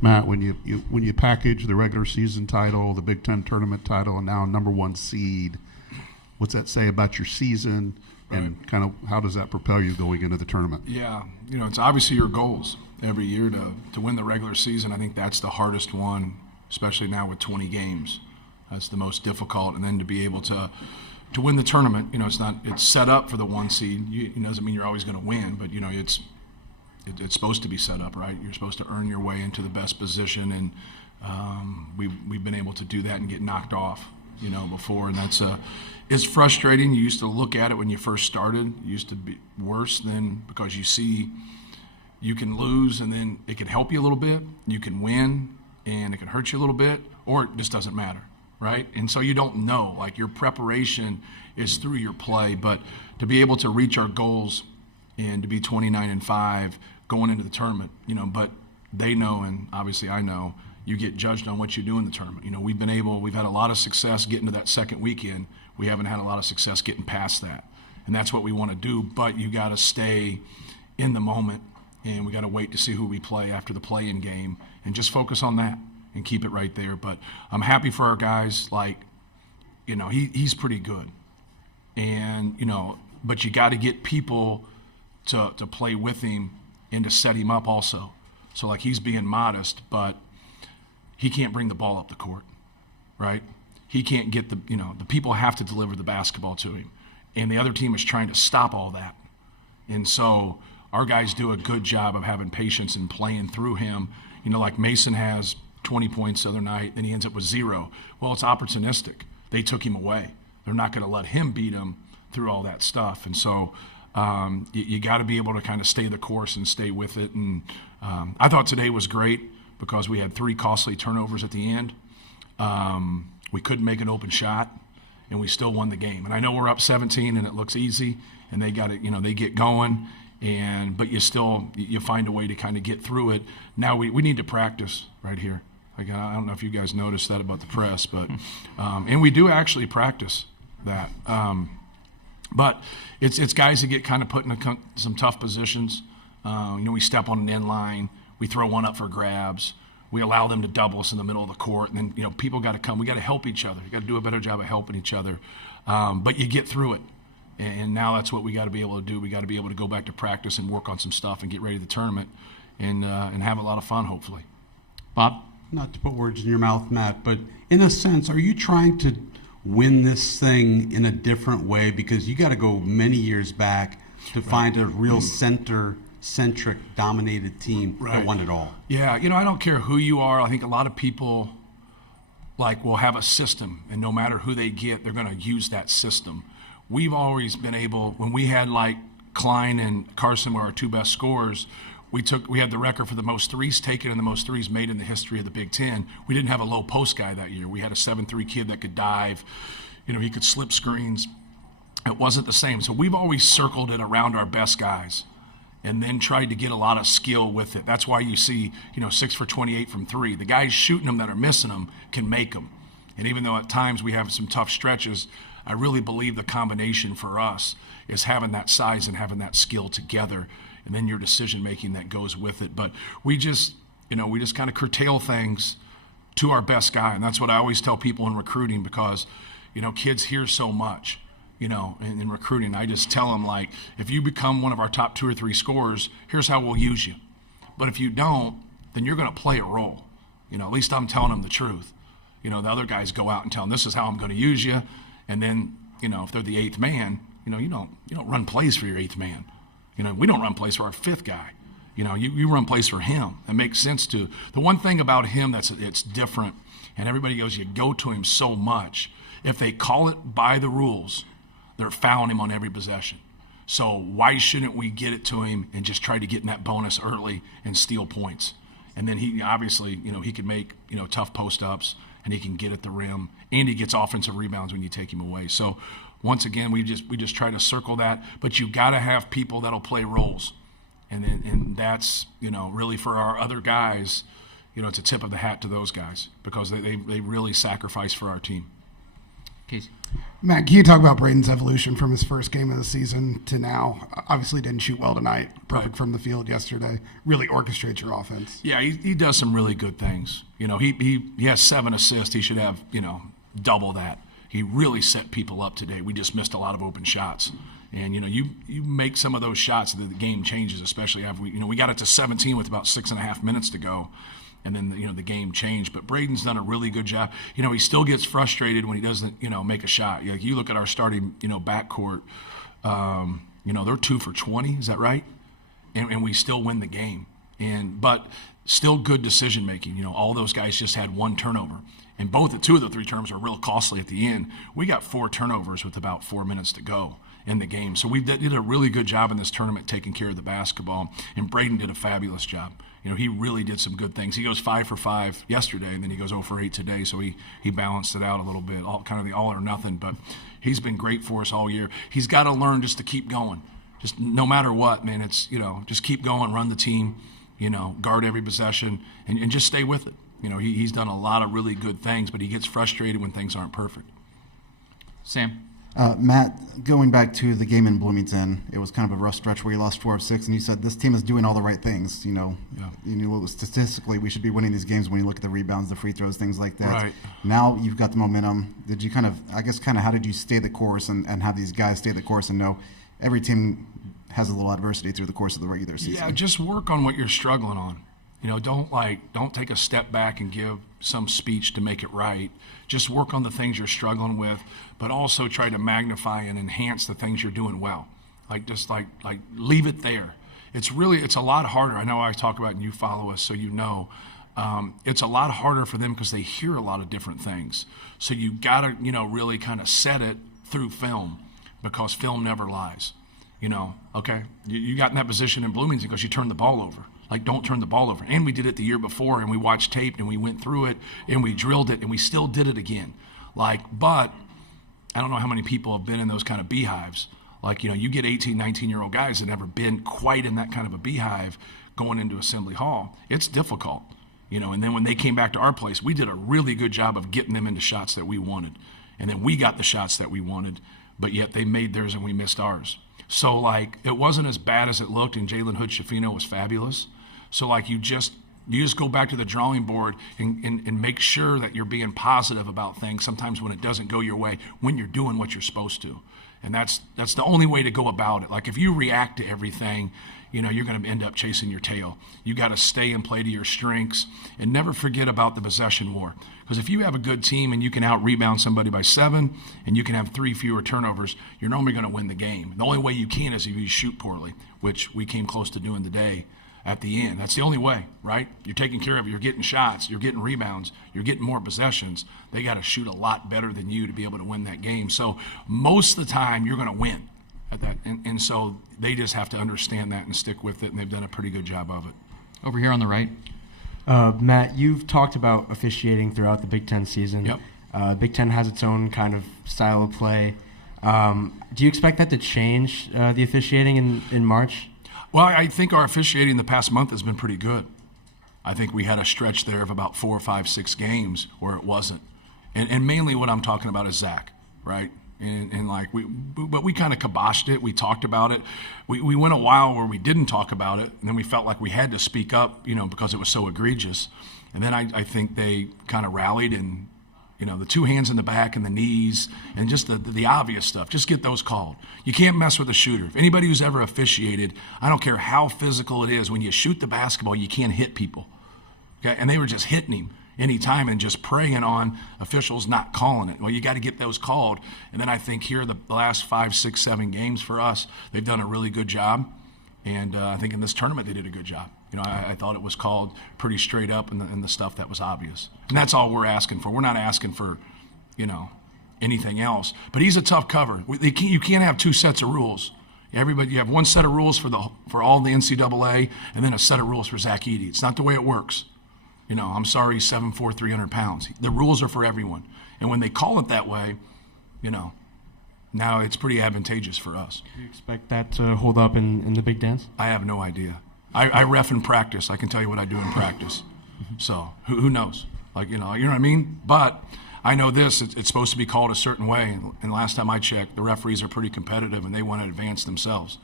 Matt, when you package the regular season title, the Big Ten tournament title, and now number one seed, what's that say about your season, and kind of how does that propel you going into the tournament? Yeah, it's obviously your goals every year to win the regular season. I think that's the hardest one, especially now with 20 games. That's the most difficult, and then to be able to win the tournament, it's set up for the one seed. It doesn't mean you're always going to win, but it's supposed to be set up, right? You're supposed to earn your way into the best position, and we've been able to do that and get knocked off, before, and it's frustrating. You used to look at it when you first started. It used to be worse than, because you see you can lose and then it can help you a little bit. You can win and it can hurt you a little bit, or it just doesn't matter, right? And so you don't know. Like, your preparation is through your play, but to be able to reach our goals and to be 29-5 going into the tournament, but they know, and obviously I know, you get judged on what you do in the tournament. We've had a lot of success getting to that second weekend. We haven't had a lot of success getting past that. And that's what we want to do, but you got to stay in the moment, and we got to wait to see who we play after the play-in game and just focus on that and keep it right there. But I'm happy for our guys. He's pretty good. And, but you got to get people to play with him and to set him up also. So, he's being modest, but he can't bring the ball up the court, right? He can't get the people have to deliver the basketball to him. And the other team is trying to stop all that. And so our guys do a good job of having patience and playing through him. Like Mason has 20 points the other night, then he ends up with 0. Well, it's opportunistic. They took him away. They're not going to let him beat him through all that stuff. And so you got to be able to kind of stay the course and stay with it. And I thought today was great because we had 3 costly turnovers at the end. We couldn't make an open shot, and we still won the game. And I know we're up 17 and it looks easy, and they got it, they get going, but you find a way to kind of get through it. Now we need to practice right here. I don't know if you guys noticed that about the press, but and we do actually practice that. But it's guys that get kind of put in some tough positions. We step on an end line, we throw one up for grabs. We allow them to double us in the middle of the court, and then people got to come. We got to help each other. You got to do a better job of helping each other. But you get through it, and now that's what we got to be able to do. We got to be able to go back to practice and work on some stuff and get ready for the tournament, and have a lot of fun, hopefully. Bob? Not to put words in your mouth, Matt, but in a sense, are you trying to win this thing in a different way? Because you got to go many years back to find a real centric dominated team that won it all. Yeah, I don't care who you are. I think a lot of people will have a system, and no matter who they get, they're going to use that system. We've always been able, when we had Klein and Carson were our 2 best scorers, we had the record for the most threes taken and the most threes made in the history of the Big Ten. We didn't have a low post guy that year. We had a 7-3 kid that could dive. He could slip screens. It wasn't the same. So we've always circled it around our best guys and then tried to get a lot of skill with it. That's why you see, 6 for 28 from 3. The guys shooting them that are missing them can make them. And even though at times we have some tough stretches, I really believe the combination for us is having that size and having that skill together, and then your decision-making that goes with it. But we just kind of curtail things to our best guy, and that's what I always tell people in recruiting because, kids hear so much. In recruiting, I just tell them, if you become one of our top 2 or 3 scorers, here's how we'll use you. But if you don't, then you're going to play a role. At least I'm telling them the truth. The other guys go out and tell them, this is how I'm going to use you. And then, if they're the 8th man, you don't run plays for your 8th man. We don't run plays for our 5th guy. You run plays for him. It makes sense to. The one thing about him it's different, and everybody goes, you go to him so much. If they call it by the rules, they're fouling him on every possession. So why shouldn't we get it to him and just try to get in that bonus early and steal points? And then he obviously, he can make, tough post-ups, and he can get at the rim, and he gets offensive rebounds when you take him away. So once again, we just try to circle that. But you got to have people that'll play roles. And that's, really for our other guys, it's a tip of the hat to those guys because they really sacrifice for our team. Casey. Matt, can you talk about Braden's evolution from his first game of the season to now? Obviously didn't shoot well tonight. Perfect from the field yesterday. Really orchestrates your offense. Yeah, he does some really good things. He has 7 assists. He should have, double that. He really set people up today. We just missed a lot of open shots. And, you make some of those shots that the game changes, especially after we got it to 17 with about 6.5 minutes to go. And then, the game changed. But Braden's done a really good job. He still gets frustrated when he doesn't, make a shot. Like, you look at our starting, backcourt, they're 2 for 20. Is that right? And we still win the game. But still good decision making. All those guys just had 1 turnover. And 2 of the 3 turnovers are real costly at the end. We got 4 turnovers with about 4 minutes to go in the game. So we did a really good job in this tournament taking care of the basketball. And Braden did a fabulous job. He really did some good things. He goes 5 for 5 yesterday, and then he goes 0 for 8 today. So he balanced it out a little bit, kind of the all or nothing. But he's been great for us all year. He's got to learn just to keep going. Just no matter what, man, it's, just keep going, run the team, guard every possession, and just stay with it. He's done a lot of really good things, but he gets frustrated when things aren't perfect. Sam. Matt, going back to the game in Bloomington, it was kind of a rough stretch where you lost 4 of 6, and you said this team is doing all the right things. Statistically, we should be winning these games when you look at the rebounds, the free throws, things like that. Right. Now you've got the momentum. Did you how did you stay the course and have these guys stay the course and know every team has a little adversity through the course of the regular season? Yeah, just work on what you're struggling on. Don't take a step back and give some speech to make it right. Just work on the things you're struggling with, but also try to magnify and enhance the things you're doing well. Just leave it there. It's a lot harder. I know I talk about it and you follow us, so it's a lot harder for them because they hear a lot of different things. So you got to, really kind of set it through film, because film never lies. Okay? You got in that position in Bloomington because you turned the ball over. Don't turn the ball over. And we did it the year before, and we watched tape, and we went through it, and we drilled it, and we still did it again. But I don't know how many people have been in those kind of beehives. You get 18, 19-year-old guys that never been quite in that kind of a beehive going into Assembly Hall. It's difficult, And then when they came back to our place, we did a really good job of getting them into shots that we wanted. And then we got the shots that we wanted, but yet they made theirs and we missed ours. So, it wasn't as bad as it looked, and Jalen Hood-Schifino was fabulous. So, you just go back to the drawing board and make sure that you're being positive about things sometimes when it doesn't go your way, when you're doing what you're supposed to. And that's the only way to go about it. If you react to everything, you're going to end up chasing your tail. You got to stay and play to your strengths and never forget about the possession war. Because if you have a good team and you can out-rebound somebody by 7 and you can have 3 fewer turnovers, you're normally going to win the game. The only way you can is if you shoot poorly, which we came close to doing today at the end. That's the only way, right? You're taking care of it. You're getting shots. You're getting rebounds. You're getting more possessions. They got to shoot a lot better than you to be able to win that game. So most of the time, you're going to win at that. And so they just have to understand that and stick with it, and they've done a pretty good job of it. Over here on the right. Matt, you've talked about officiating throughout the Big Ten season. Yep. Big Ten has its own kind of style of play. Do you expect that to change the officiating in March? Well, I think our officiating the past month has been pretty good. I think we had a stretch there of about 4, 5, 6 games where it wasn't. And mainly what I'm talking about is Zach, right? But we kind of kiboshed it. We talked about it. We went a while where we didn't talk about it, and then we felt like we had to speak up, because it was so egregious. And then I think they kind of rallied and, the 2 hands in the back and the knees and just the obvious stuff. Just get those called. You can't mess with a shooter. If anybody who's ever officiated, I don't care how physical it is, when you shoot the basketball, you can't hit people. Okay? And they were just hitting him anytime and just preying on officials not calling it. Well, you got to get those called. And then I think here the last 5, 6, 7 games for us, they've done a really good job. And I think in this tournament they did a good job. I thought it was called pretty straight up in the stuff that was obvious. And that's all we're asking for. We're not asking for, anything else. But he's a tough cover. You can't have 2 sets of rules. You have 1 set of rules for all the NCAA and then a set of rules for Zach Edey. It's not the way it works. I'm sorry, he's 7'4", 300 pounds. The rules are for everyone. And when they call it that way, now it's pretty advantageous for us. Do you expect that to hold up in the Big Dance? I have no idea. I ref in practice. I can tell you what I do in practice. So who knows? You know what I mean? But I know this, it's supposed to be called a certain way, and last time I checked, the referees are pretty competitive, and they want to advance themselves.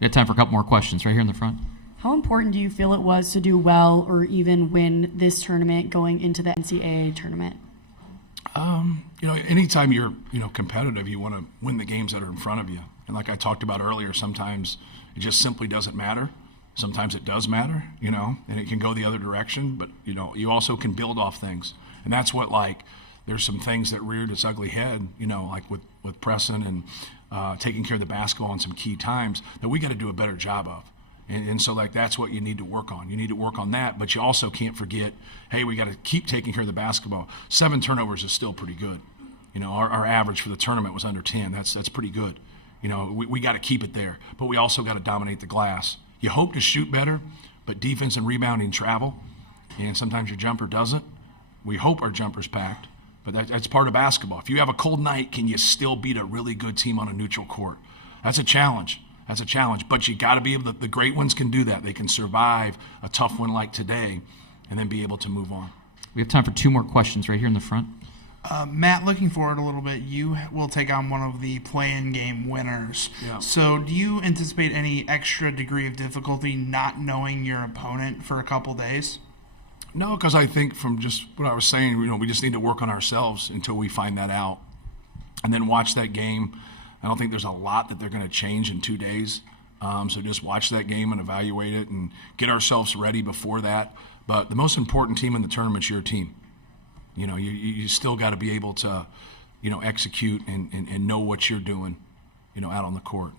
We have time for a couple more questions right here in the front. How important do you feel it was to do well or even win this tournament going into the NCAA tournament? Anytime you're, competitive, you want to win the games that are in front of you. And like I talked about earlier, sometimes it just simply doesn't matter. Sometimes it does matter, and it can go the other direction. But, you also can build off things. And that's what, there's some things that reared its ugly head, like with Preston and taking care of the basketball in some key times that we got to do a better job of. And so, that's what you need to work on. You need to work on that, but you also can't forget, hey, we got to keep taking care of the basketball. 7 turnovers is still pretty good. Our average for the tournament was under 10. That's pretty good. We got to keep it there, but we also got to dominate the glass. You hope to shoot better, but defense and rebounding travel, and sometimes your jumper doesn't. We hope our jumper's packed, but that's part of basketball. If you have a cold night, can you still beat a really good team on a neutral court? That's a challenge. That's a challenge, but you got to be able to, the great ones can do that. They can survive a tough one like today and then be able to move on. We have time for 2 more questions right here in the front. Matt, looking forward a little bit, you will take on one of the play-in game winners. Yeah. So do you anticipate any extra degree of difficulty not knowing your opponent for a couple days? No, because I think from just what I was saying, we just need to work on ourselves until we find that out and then watch that game. I don't think there's a lot that they're going to change in 2 days. So just watch that game and evaluate it and get ourselves ready before that. But the most important team in the tournament's your team. You still got to be able to, execute and know what you're doing, out on the court.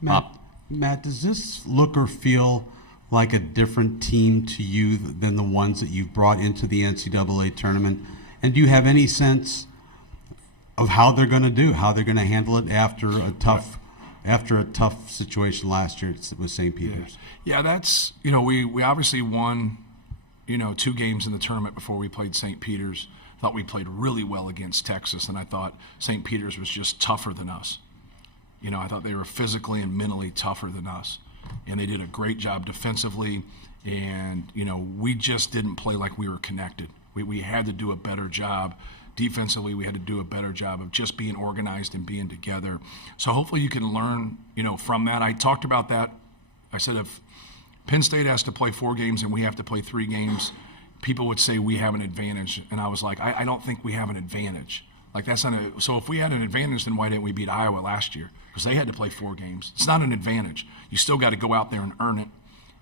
Matt, does this look or feel like a different team to you than the ones that you've brought into the NCAA tournament? And do you have any sense of how they're going to do, how they're going to handle it after a tough situation last year with St. Peter's? Yeah, that's, we obviously won, 2 games in the tournament before we played St. Peter's. Thought we played really well against Texas, and I thought St. Peter's was just tougher than us. I thought they were physically and mentally tougher than us, and they did a great job defensively, and, we just didn't play like we were connected. We had to do a better job. Defensively, we had to do a better job of just being organized and being together. So hopefully you can learn, from that. I talked about that. I said if Penn State has to play 4 games and we have to play 3 games, people would say we have an advantage. And I was like, I don't think we have an advantage. That's not so if we had an advantage, then why didn't we beat Iowa last year? Because they had to play 4 games. It's not an advantage. You still got to go out there and earn it.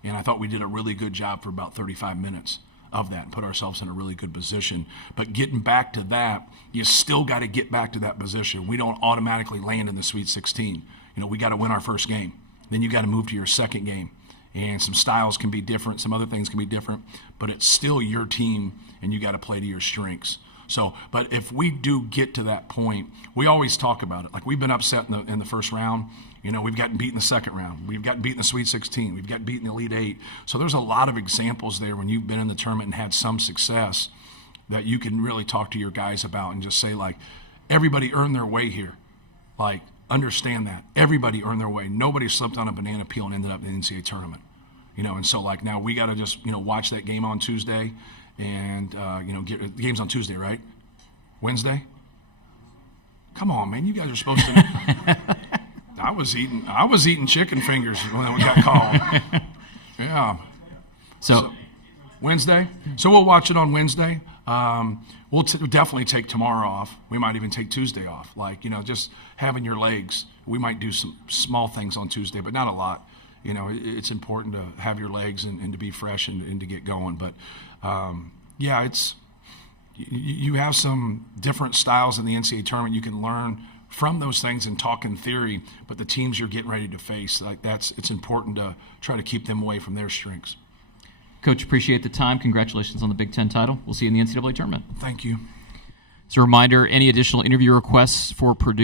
And I thought we did a really good job for about 35 minutes of that and put ourselves in a really good position. But getting back to that, you still got to get back to that position. We don't automatically land in the Sweet 16. We got to win our first game. Then you got to move to your second game. And some styles can be different, some other things can be different, but it's still your team and you got to play to your strengths. So, but if we do get to that point, we always talk about it. We've been upset in the first round. We've gotten beat in the second round. We've gotten beat in the Sweet 16. We've gotten beat in the Elite 8. So there's a lot of examples there when you've been in the tournament and had some success that you can really talk to your guys about and just say, everybody earned their way here. Understand that. Everybody earned their way. Nobody slipped on a banana peel and ended up in the NCAA tournament. And so now we got to just, watch that game on Tuesday and, the game's on Tuesday, right? Wednesday? Come on, man. You guys are supposed to. I was eating chicken fingers when we got called. Yeah. So Wednesday. So we'll watch it on Wednesday. We'll definitely take tomorrow off. We might even take Tuesday off. Just having your legs. We might do some small things on Tuesday, but not a lot. It's important to have your legs and to be fresh and to get going. But, you have some different styles in the NCAA tournament. You can learn from those things and talk in theory, but the teams you're getting ready to face, it's important to try to keep them away from their strengths. Coach, appreciate the time. Congratulations on the Big Ten title. We'll see you in the NCAA tournament. Thank you. As a reminder, any additional interview requests for Purdue